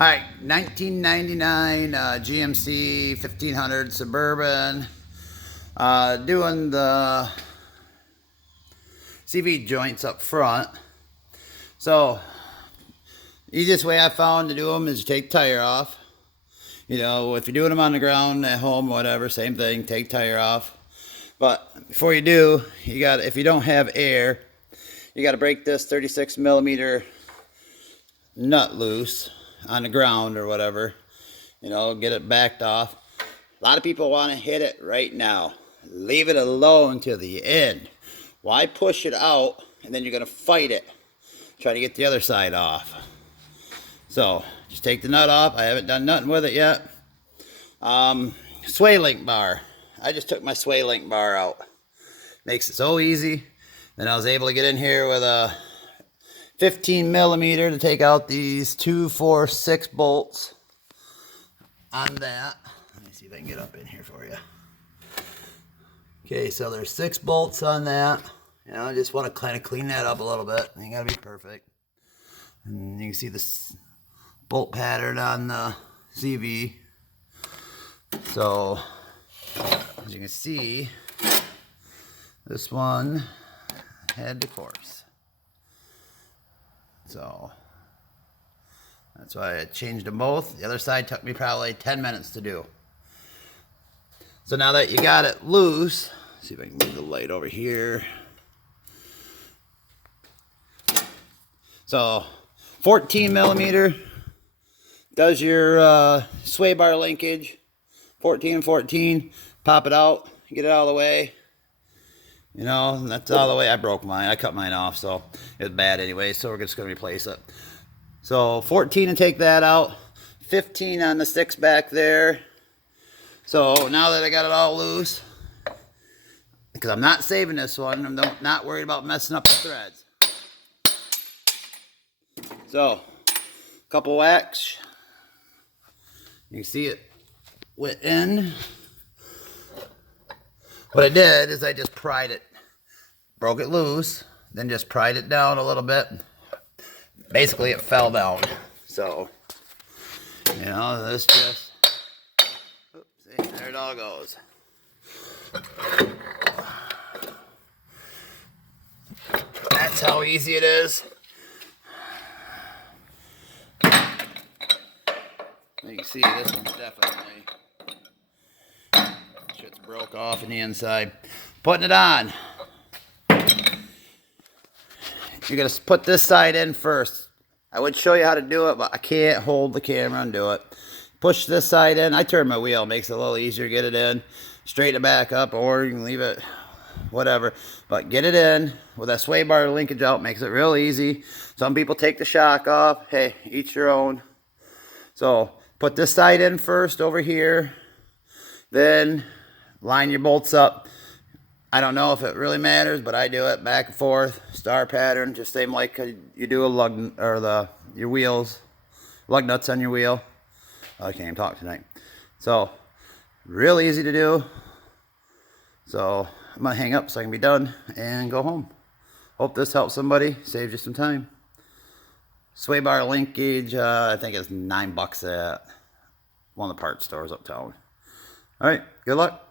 All right, 1999 GMC 1500 Suburban. Doing the CV joints up front. So, easiest way I found to do them is you take the tire off. You know, if you're doing them on the ground, at home, whatever, same thing, take tire off. But before you do, you got, if you don't have air, you got to break this 36 millimeter nut loose on the ground or whatever. You know, get it backed off. A lot of people want to hit it right now. Leave it alone till the end. Why push it out and then you're going to fight it? Try to get the other side off. So, just take the nut off. I haven't done nothing with it yet. Sway link bar. I just took my sway link bar out. Makes it so easy. Then I was able to get in here with a 15 millimeter to take out these 2, 4, 6 bolts on that. Let me see if I can get up in here for you. Okay, so there's 6 bolts on that. You know, I just want to kind of clean that up a little bit. Ain't gotta be perfect. And you can see this bolt pattern on the CV. So, as you can see, this one had the course. So, that's why I changed them both. The other side took me probably 10 minutes to do. So now that you got it loose, see if I can move the light over here. So, 14 millimeter does your sway bar linkage. 14 and 14, pop it out, get it out of the way. You know, and that's all the way. I broke mine. I cut mine off, so it was bad anyway, so we're just going to replace it. So 14 and take that out. 15 on the sticks back there. So now that I got it all loose, because I'm not saving this one, I'm not worried about messing up the threads. So, a couple whacks. You can see it went in. What I did is I just pried it, broke it loose, then just pried it down a little bit. Basically, it fell down. So, you know, this just, oops, see, there it all goes. That's how easy it is. You can see this one's definitely, shit's broke off in the inside. Putting it on. You're going to put this side in first. I would show you how to do it, but I can't hold the camera and do it. Push this side in. I turn my wheel. Makes it a little easier to get it in. Straighten it back up, or you can leave it, whatever. But get it in with that sway bar linkage out. Makes it real easy. Some people take the shock off. Hey, each your own. So, put this side in first over here. Then, line your bolts up. I don't know if it really matters, but I do it back and forth, star pattern, just same like you do a lug, or your wheels, lug nuts on your wheel. I can't even talk tonight. So, real easy to do. So, I'm gonna hang up so I can be done and go home. Hope this helps somebody, saves you some time. Sway bar linkage, I think it's $9 at one of the parts stores uptown. All right, good luck.